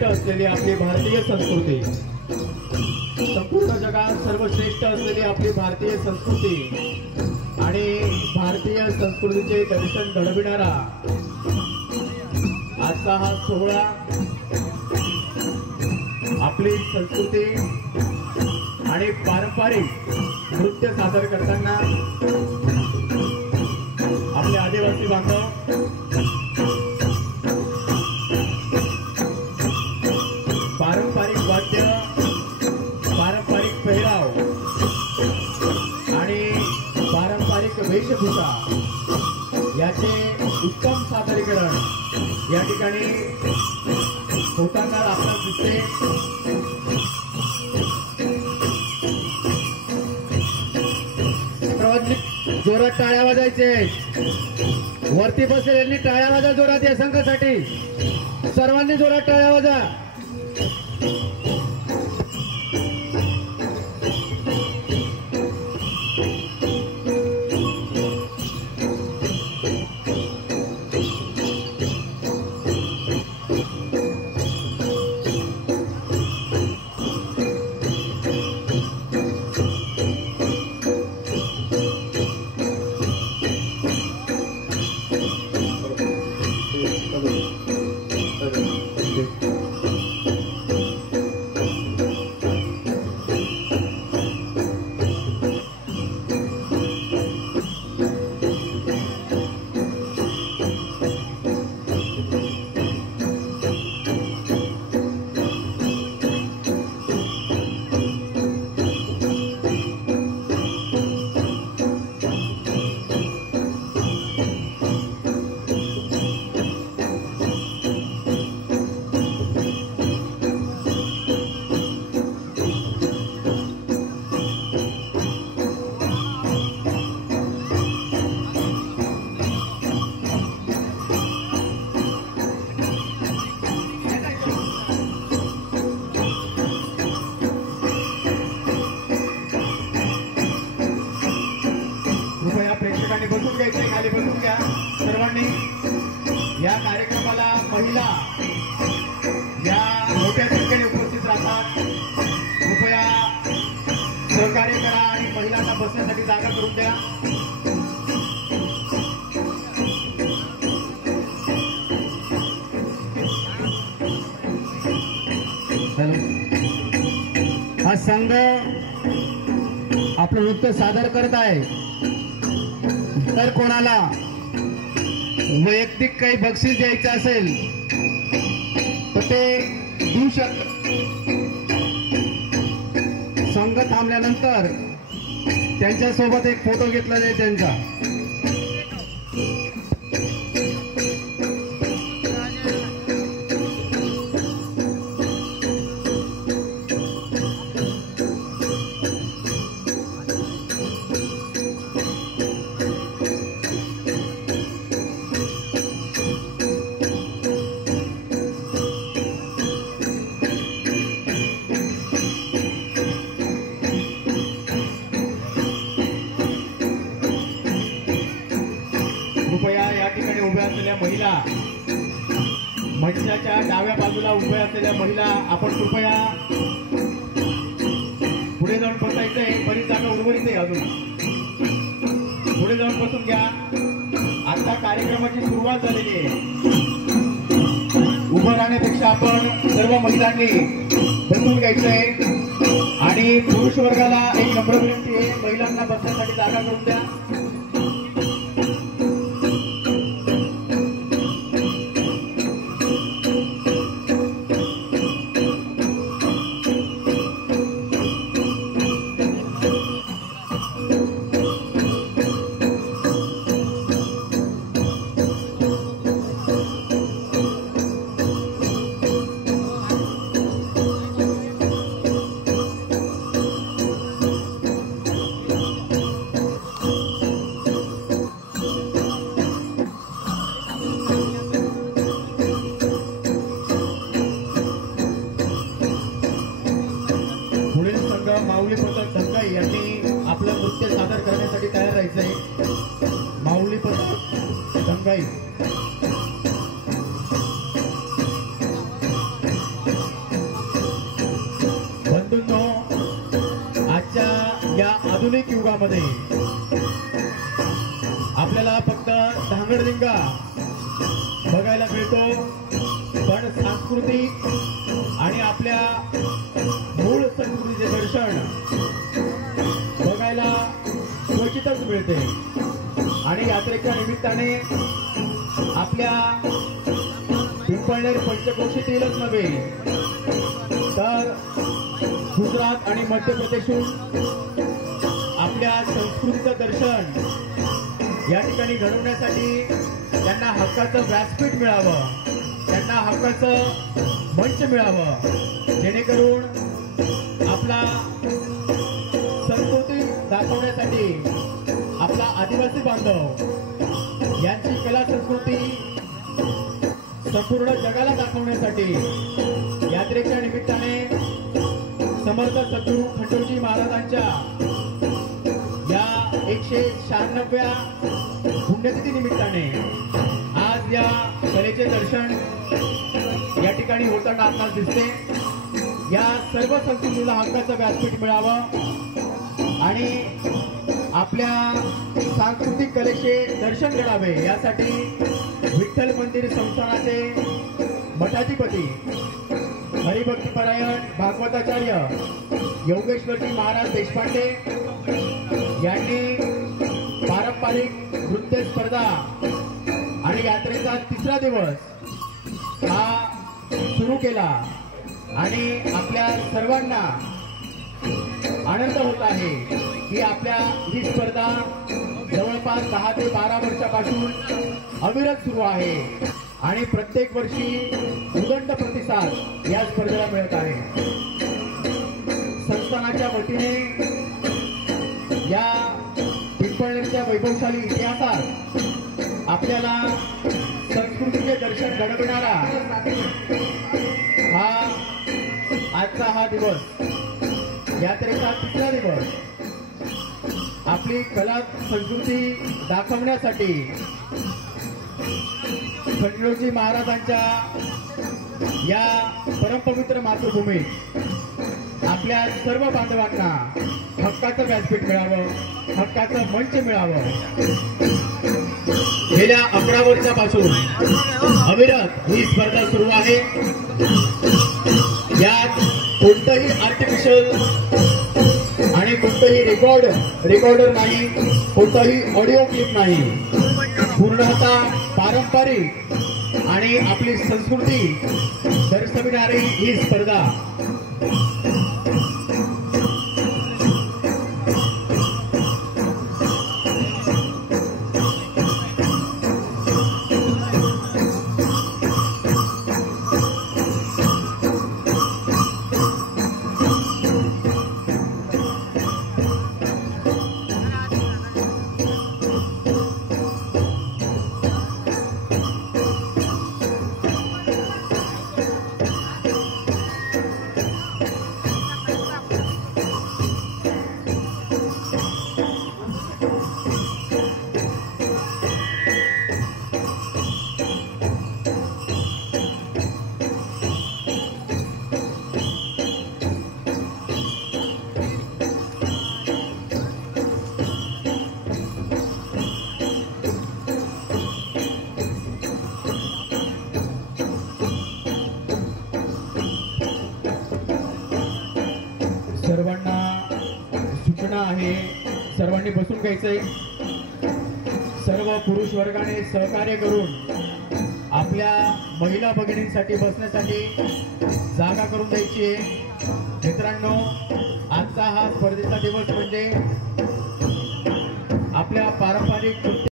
सर्वश्रेष्ठ असलेली आपली भारतीय संस्कृती, संपूर्ण जगात सर्वश्रेष्ठ असलेली आपली भारतीय संस्कृती आणि भारतीय संस्कृतीचे दर्शन घडविणारा आजचा हा सोहळा आपली संस्कृती आणि पारंपरिक नृत्य सादर करताना आपले आदिवासी बांधव पारंपरिक वाद्य, पारंपरिक पेहराव आणि पारंपरिक वेशभूषा याचे उत्तम सादरीकरण या ठिकाणी होताना आपल्याला दिसते। जोरात टाळ्या वाजायचे, वरती बसलेल्यांनी टाळ्या वाजा जोरात या संघासाठी, सर्वांनी जोरात टाळ्या वाजा। बसून घ्यायचे, खाली बसून घ्या सर्वांनी। या कार्यक्रमाला महिला या मोठ्या संख्येने उपस्थित राहतात, कृपया सहकार्य करा आणि महिलांना बसण्यासाठी जागा करून द्या। हा संघ आपलं नृत्य सादर करत आहे, तर कोणाला वैयक्तिक काही बक्षीस द्यायचं असेल तर ते देऊ शकतात। संघ थांबल्यानंतर त्यांच्यासोबत एक फोटो घेतला जाईल त्यांचा। कृपया या ठिकाणी उभ्या असलेल्या महिला, मंचाच्या डाव्या बाजूला उभ्या असलेल्या महिला, आपण कृपया पुढे जाऊन बसायचंय, बरीच जागा उर्वरित आहे अजून, पुढे जाऊन बसून घ्या। आता कार्यक्रमाची सुरुवात झालेली आहे, उभं राहण्यापेक्षा आपण सर्व महिलांनी बसून घ्यायचंय आणि पुरुष वर्गाला एक नम्र विनंती आहे, महिलांना बसण्यासाठी जागा करून द्या। कार्यक्रमामध्ये आपल्याला फक्त धांगडधिंगा बघायला मिळतो, पण सांस्कृतिक आणि आपल्या मूळ संस्कृतीचे दर्शन बघायला क्वचितच मिळते. आणि यात्रेच्या निमित्ताने आपल्या पिंपळनेर पंचक्रोशीतीलच नव्हे तर गुजरात आणि मध्य प्रदेशहून आपल्या संस्कृतीचं दर्शन या ठिकाणी घडवण्यासाठी त्यांना हक्काचं व्यासपीठ मिळावं, त्यांना हक्काचं मंच मिळावं, जेणेकरून आपला संस्कृती दाखवण्यासाठी आपला आदिवासी बांधव यांची कला संस्कृती संपूर्ण जगाला दाखवण्यासाठी यात्रेच्या निमित्ताने समर्थ सद्गुरू खंडोजी महाराजांच्या या 196व्या पुण्यतिथी निमित्ताने आज या कलेचे दर्शन या ठिकाणी होताना आपल्याला दिसते. या सर्व संस्कृतीला हक्काचं व्यासपीठ मिळावं आणि आपल्या सांस्कृतिक कलेचे दर्शन घडावे यासाठी विठ्ठल मंदिर संस्थानाचे मठाधिपती हरिभक्तीपरायण भागवताचार्य योगेश्वरजी महाराज देशपांडे यांनी पारंपरिक नृत्य स्पर्धा आणि यात्रेचा 3रा दिवस हा सुरू केला आणि आपल्या सर्वांना आनंद होत आहे की आपल्या ही स्पर्धा जवळपास 10 ते 12 वर्षापासून अविरत सुरू आहे आणि प्रत्येक वर्षी उदंड प्रतिसाद या स्पर्धेला मिळत आहे. संस्थानाच्या वतीने या पिंपळनेरच्या वैभवशाली इतिहासात आपल्याला संस्कृतीचे दर्शन घडविणारा आजचा हा दिवस, यात्रेचा 3रा दिवस, आपली कला संस्कृती दाखवण्यासाठी खंडोजी महाराजांच्या या परमपवित्र मातृभूमीत आपल्या सर्व बांधवांना हक्काचं व्यासपीठ मिळावं, हक्काचं मंच मिळावं. गेल्या 11 वर्षापासून अविरत ही स्पर्धा सुरू आहे. यात कोणतंही आर्टिफिशियल आणि कोणतंही रेकॉर्डर नाही, कोणताही ऑडिओ क्लिप नाही, पूर्णतः पारंपरिक आणि आपली संस्कृती दर्शविणारी ही स्पर्धा आहे. सर्वांनी बसून घ्यायचंय. सर्व पुरुष वर्गाने सहकार्य करून आपल्या महिला भगिनींसाठी बसण्यासाठी जागा करून द्यायची आहे. मित्रांनो, आजचा हा स्पर्धेचा दिवस म्हणजे आपल्या पारंपरिक